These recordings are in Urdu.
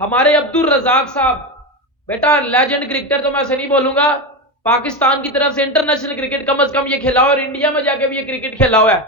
ہمارے عبدالرزاق صاحب بیٹا لیجنڈ کرکٹر تو میں ایسے نہیں بولوں گا, پاکستان کی طرف سے انٹرنیشنل کرکٹ کم از کم یہ کھیلا ہوا, اور انڈیا میں جا کے بھی یہ کرکٹ کھیلا ہوا ہے.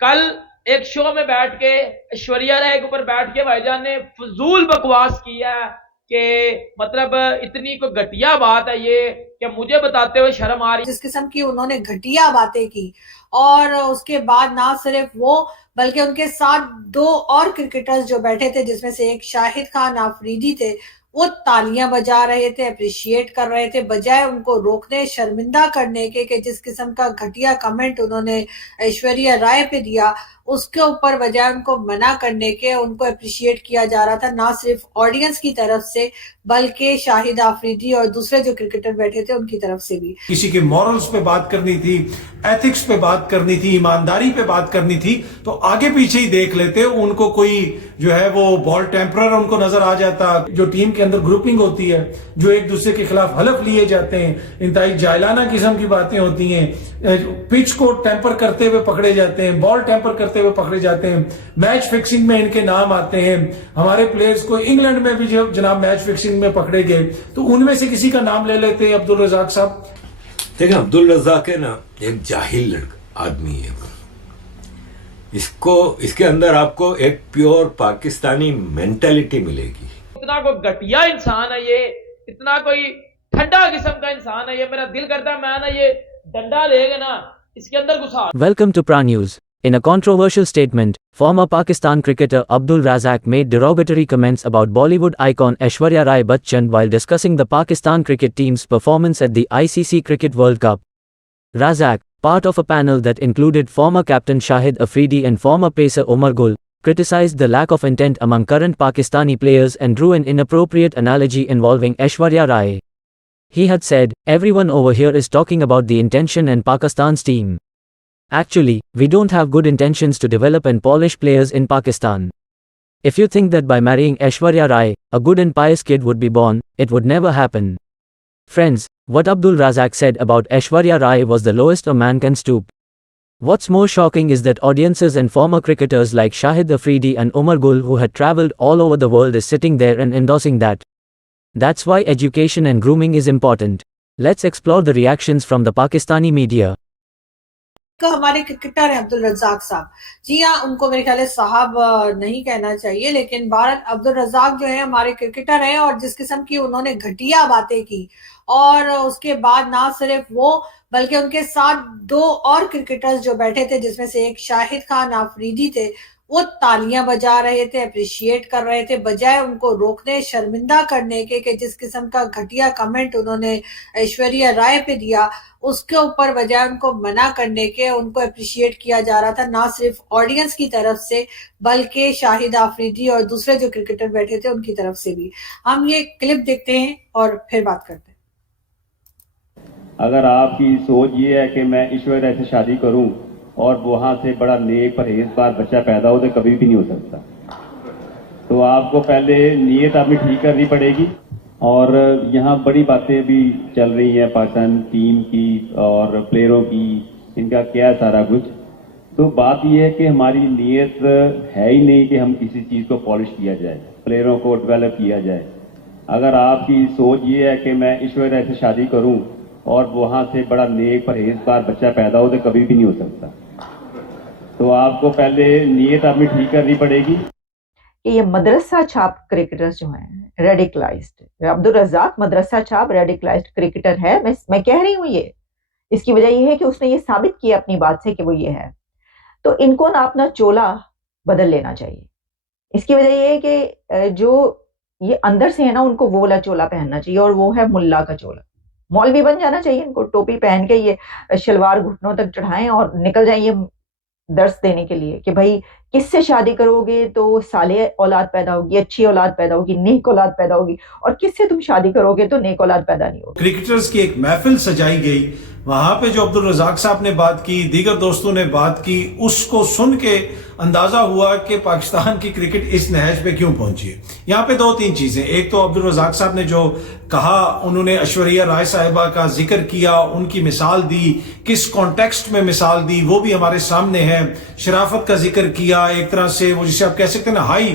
کل ایک شو میں بیٹھ کے ایشوریا رائے کے اوپر بیٹھ کے بھائی جان نے فضول بکواس کیا ہے کہ مطلب اتنی کوئی گھٹیا بات ہے یہ کہ مجھے بتاتے ہوئے شرم آ رہی. جس قسم کی انہوں نے گھٹیا باتیں کی, اور اس کے بعد نہ صرف وہ بلکہ ان کے ساتھ دو اور کرکٹرز جو بیٹھے تھے جس میں سے ایک شاہد خان آفریدی تھے, وہ تالیاں بجا رہے تھے, اپریشیٹ کر رہے تھے, بجائے ان کو روکنے, شرمندہ کرنے کے کہ جس قسم کا گھٹیا کمنٹ انہوں نے ایشوریا رائے پہ دیا اس کے اوپر بجائے ان کو منع کرنے کے ان کو اپریشیٹ کیا جا رہا تھا, نہ صرف آڈینس کی طرف سے بلکہ شاہد آفریدی اور دوسرے جو کرکٹر بیٹھے تھے ان کی طرف سے بھی. کسی کے مورلز پہ بات کرنی تھی, ایتھکس پہ بات کرنی تھی, ایمانداری پہ بات کرنی تھی تو آگے پیچھے ہی دیکھ لیتے, ان کو کوئی جو ہے وہ بال ٹیمپرر ان کو نظر آ جاتا. جو ٹیم کے اندر گروپنگ ہوتی ہے, جو ایک دوسرے کے خلاف حلف لیے جاتے ہیں, انتہائی جاہلانہ قسم کی باتیں ہوتی ہیں, پچ کو ٹیمپر کرتے ہوئے پکڑے جاتے ہیں, بال ٹیمپر کرتے ہوئے پکڑے جاتے ہیں, میچ فکسنگ میں ان کے نام آتے ہیں. ہمارے پلیئرز کو انگلینڈ میں بھی جناب میچ فکسنگ میں پکڑے گئے تو ان میں سے کسی کا نام لے لیتے ہیں, عبدالرزاق صاحب. دیکھیں عبدالرزاق ہے نا, ایک جاہل آدمی ہے. اس کے اندر آپ کو ایک پیور پاکستانی مینٹلٹی ملے گی. اتنا کوئی گھٹیا انسان ہے یہ, اتنا کوئی ٹھنڈا قسم کا انسان ہے یہ, میرا دل کرتا ہے میں نا یہ ڈنڈا لے گا نا اس کے اندر گھسا. Welcome to Pra News. In a controversial statement, former Pakistan cricketer Abdul Razak made derogatory comments about Bollywood icon Aishwarya Rai Bachchan while discussing the Pakistan cricket team's performance at the ICC Cricket World Cup. Razak, part of a panel that included former captain Shahid Afridi and former pacer Umar Gul, criticized the lack of intent among current Pakistani players and drew an inappropriate analogy involving Aishwarya Rai. He had said, "Everyone over here is talking about the intention and Pakistan's team. Actually, we don't have good intentions to develop and polish players in Pakistan. If you think that by marrying Aishwarya Rai, a good and pious kid would be born, it would never happen." Friends, what Abdul Razak said about Aishwarya Rai was the lowest a man can stoop. What's more shocking is that audiences and former cricketers like Shahid Afridi and Umar Gul who had travelled all over the world is sitting there and endorsing that. That's why education and grooming is important. Let's explore the reactions from the Pakistani media. ہمارے کرکٹر ہیں عبدالرزاق صاحب, جی ہاں ان کو میرے خیال ہے صاحب نہیں کہنا چاہیے, لیکن بہرحال عبدالرزاق جو ہے ہمارے کرکٹر ہیں, اور جس قسم کی انہوں نے گھٹیا باتیں کی اور اس کے بعد نہ صرف وہ بلکہ ان کے ساتھ دو اور کرکٹرز جو بیٹھے تھے جس میں سے ایک شاہد خان آفریدی تھے, وہ تالیاں بجا رہے تھے, اپریشیٹ کر رہے تھے, بجائے ان کو روکنے, شرمندہ کرنے کے کہ جس قسم کا گھٹیا کمنٹ انہوں نے ایشوریا رائے پہ دیا اس کے اوپر بجائے ان کو منع کرنے کے ان کو اپریشیٹ کیا جا رہا تھا, نہ صرف آڈینس کی طرف سے بلکہ شاہد آفریدی اور دوسرے جو کرکٹر بیٹھے تھے ان کی طرف سے بھی. ہم یہ کلپ دیکھتے ہیں اور پھر بات کرتے ہیں. اگر آپ کی سوچ یہ ہے کہ میں ایشوریا سے شادی کروں اور وہاں سے بڑا نیک پرہیزگار بچہ پیدا ہو تو کبھی بھی نہیں ہو سکتا. تو آپ کو پہلے نیت اپنی ٹھیک کرنی پڑے گی. اور یہاں بڑی باتیں بھی چل رہی ہیں پاکستان ٹیم کی اور پلیئروں کی, ان کا کیا سارا کچھ. تو بات یہ ہے کہ ہماری نیت ہے ہی نہیں کہ ہم کسی چیز کو پالش کیا جائے, پلیئروں کو ڈیولپ کیا جائے. اگر آپ کی سوچ یہ ہے کہ میں ایشوریا سے شادی کروں اور وہاں سے بڑا نیک پرہیزگار بچہ پیدا ہو تو کبھی بھی نہیں ہو سکتا. تو آپ کو پہلے نیت اپنی ٹھیک کرنی پڑے گی. کہ یہ مدرسہ چھاپ کرکٹرز جو ہیں ریڈیکلائزڈ, عبدالرزاق مدرسہ چھاپ ریڈیکلائزڈ کرکٹر ہے. میں کہہ رہی ہوں یہ, اس کی وجہ یہ ہے کہ اس نے یہ ثابت کیا اپنی بات سے کہ وہ یہ ہے. تو ان کو نا اپنا چولا بدل لینا چاہیے. اس کی وجہ یہ ہے کہ جو یہ اندر سے ہے نا ان کو وہ والا چولا پہننا چاہیے, اور وہ ہے ملا کا چولا. مولوی بن جانا چاہیے ان کو, ٹوپی پہن کے یہ شلوار گھٹنوں تک چڑھائیں اور نکل جائیں یہ درس دینے کے لیے کہ بھائی کس سے شادی کرو گے تو صالح اولاد پیدا ہوگی, اچھی اولاد پیدا ہوگی, نیک اولاد پیدا ہوگی, اور کس سے تم شادی کرو گے تو نیک اولاد پیدا نہیں ہوگی. کرکٹرز کی ایک محفل سجائی گئی, وہاں پہ جو عبدالرزاق صاحب نے بات کی, دیگر دوستوں نے بات کی, اس کو سن کے اندازہ ہوا کہ پاکستان کی کرکٹ اس نہج پہ کیوں پہنچی ہے. یہاں پہ دو تین چیزیں. ایک تو عبدالرزاق صاحب نے جو کہا, انہوں نے ایشوریا رائے صاحبہ کا ذکر کیا, ان کی مثال دی, کس کانٹیکسٹ میں مثال دی وہ بھی ہمارے سامنے ہے. شرافت کا ذکر کیا, ایک طرح سے وہ جسے آپ کہہ سکتے ہیں نا high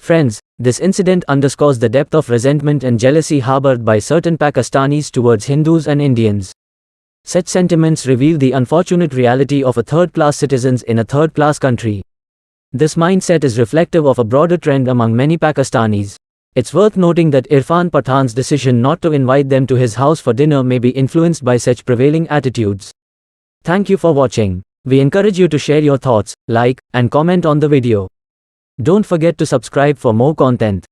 Friends, this incident underscores the depth of resentment and jealousy harbored by certain Pakistanis towards Hindus and Indians. Such sentiments reveal the unfortunate reality of a third-class citizens in a third-class country. This mindset is reflective of a broader trend among many Pakistanis. It's worth noting that Irfan Pathan's decision not to invite them to his house for dinner may be influenced by such prevailing attitudes. Thank you for watching. We encourage you to share your thoughts, like, and comment on the video. Don't forget to subscribe for more content.